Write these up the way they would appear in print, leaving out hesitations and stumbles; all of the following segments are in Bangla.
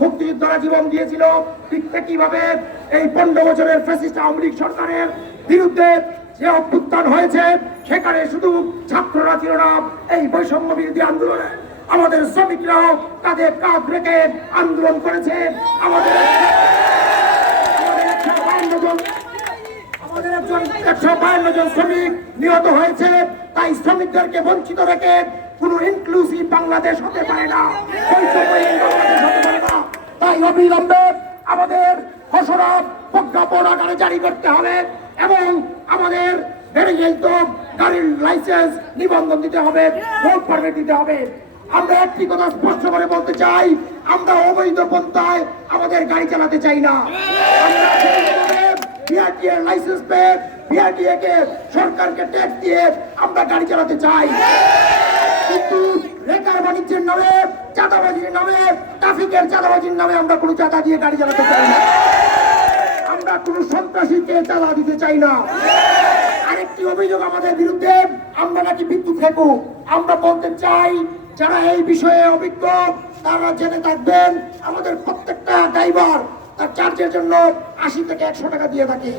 মুক্তিযোদ্ধারা জীবন দিয়েছিল, ঠিক একইভাবে এই 15 বছরের ফ্যাসিস্ট আওয়ামী লীগ সরকারের বিরুদ্ধে যে অভ্যুত্থান হয়েছে সেখানে শুধু ছাত্ররা ছিল না, এই বৈষম্য বিরোধী আন্দোলনে আমাদের শ্রমিকরাও কাঁধে কাঁধ রেখে আন্দোলন করেছে। আমাদের 152 জন শ্রমিক নিহত হয়েছে। তাই শ্রমিকদেরকে বঞ্চিত রেখে কোন ইনক্লুসিভ বাংলাদেশ হতে পারে না, বৈষম্যহীন বাংলাদেশ হতে পারে না। তাই অবিলম্বে আমাদের খসড়া প্রজ্ঞাপন আকারে জারি করতে হবে এবং আমাদের ভেরিফিকেশন গাড়ির লাইসেন্স নিবন্ধন দিতে হবে, রোড পারমিট দিতে হবে। আমরা একটি কথা স্পষ্ট করে বলতে চাই, আমরা অবৈধ পন্থায় আমাদের গাড়ি চালাতে চাই না। আমরা বিআরটিএ লাইসেন্স পেয়ে বিআরটিএ কে সরকারকে ট্যাক্স দিয়ে আমরা গাড়ি চালাতে চাই, কিন্তু রেকার বাণিজ্যের নামে, চাঁদাবাজির নামে, ট্রাফিকের চাঁদাবাজির নামে আমরা কোনো চাঁদা দিয়ে গাড়ি চালাতে চাই না। আমরা কোনো সন্ত্রাসীকে চাঁদা দিতে চাই না। আরেকটি অভিযোগ আমাদের বিরুদ্ধে, আমরা নাকি বিদ্যুৎ ফেঁকু। আমরা বলতে চাই, যারা এই বিষয়ে অভিজ্ঞ তারা জেনে থাকবেন, আমাদের প্রত্যেকটা ড্রাইভার তার চার্জের জন্য 80 থেকে 100 টাকা দিয়ে থাকে।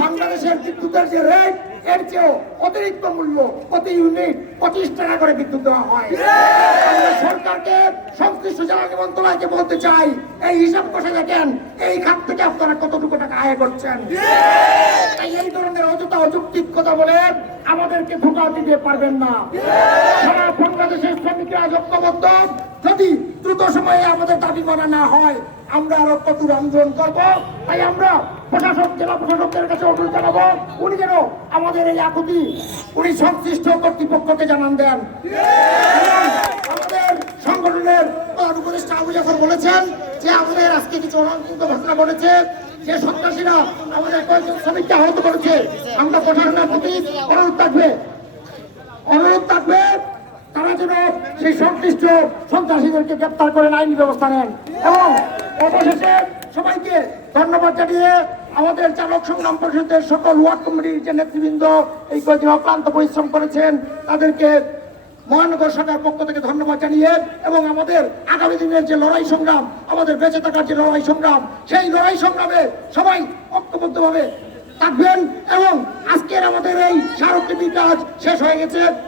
বাংলাদেশের বিদ্যুতের যে রেট, এর চেয়েও অতিরিক্ত মূল্য প্রতি ইউনিট 25 টাকা করে বিদ্যুৎ দেওয়া হয়। আমরা সরকারকে, সংশ্লিষ্ট জ্বালানি মন্ত্রণালয়কে বলতে চাই, এই হিসাব কষে দেখেন এই খাত থেকে আপনারা কতটুকু টাকা আয় করছেন। এই ধরনের অযথা অযৌক্তিক কথা বলে আমাদেরকে ধোঁকা দিতে পারবেন না। সারা বাংলাদেশের শ্রমিকরা ঐক্যবদ্ধ। যদি দ্রুত সময়ে আমাদের দাবি মানা না হয়, আমরা আরো কঠোর আন্দোলন করব। তাই আমরা প্রশাসক, জেলা প্রশাসকদের কাছে অনুরোধ জানাবো, উনি যেন আমাদের এই আকুতি উনি সংশ্লিষ্ট কর্তৃপক্ষকে জানান দেন। আমাদের সংগঠনের প্রধান উপদেষ্টা আবু জাফর বলেছেন যে আমাদের আজকে কিছু অনাকাঙ্ক্ষিত ঘটনা ঘটেছে, যে সন্ত্রাসীরা আমাদের কয়েকজন শ্রমিককে আহত করেছে। আমরা প্রশাসনের প্রতি অনুরোধ থাকবে তারা যেন সেই সংশ্লিষ্ট সন্ত্রাসীদেরকে গ্রেপ্তার করে আইনি ব্যবস্থা নেন। এবং অবশেষে সবাইকে ধন্যবাদ জানিয়ে আমাদের চালক সংগ্রাম পরিষদের সকল ওয়ার্ড কমিটির যে নেতৃবৃন্দ এই কয়েকদিন অক্লান্ত পরিশ্রম করেছেন, তাদেরকে মহানগর শাখার পক্ষ থেকে ধন্যবাদ জানিয়ে এবং আমাদের আগামী দিনের যে লড়াই সংগ্রাম, আমাদের বেঁচে থাকার যে লড়াই সংগ্রাম, সেই লড়াই সংগ্রামে সবাই ঐক্যবদ্ধভাবে থাকবেন। এবং আজকের আমাদের এই স্মারকলিপির কাজ শেষ হয়ে গেছে।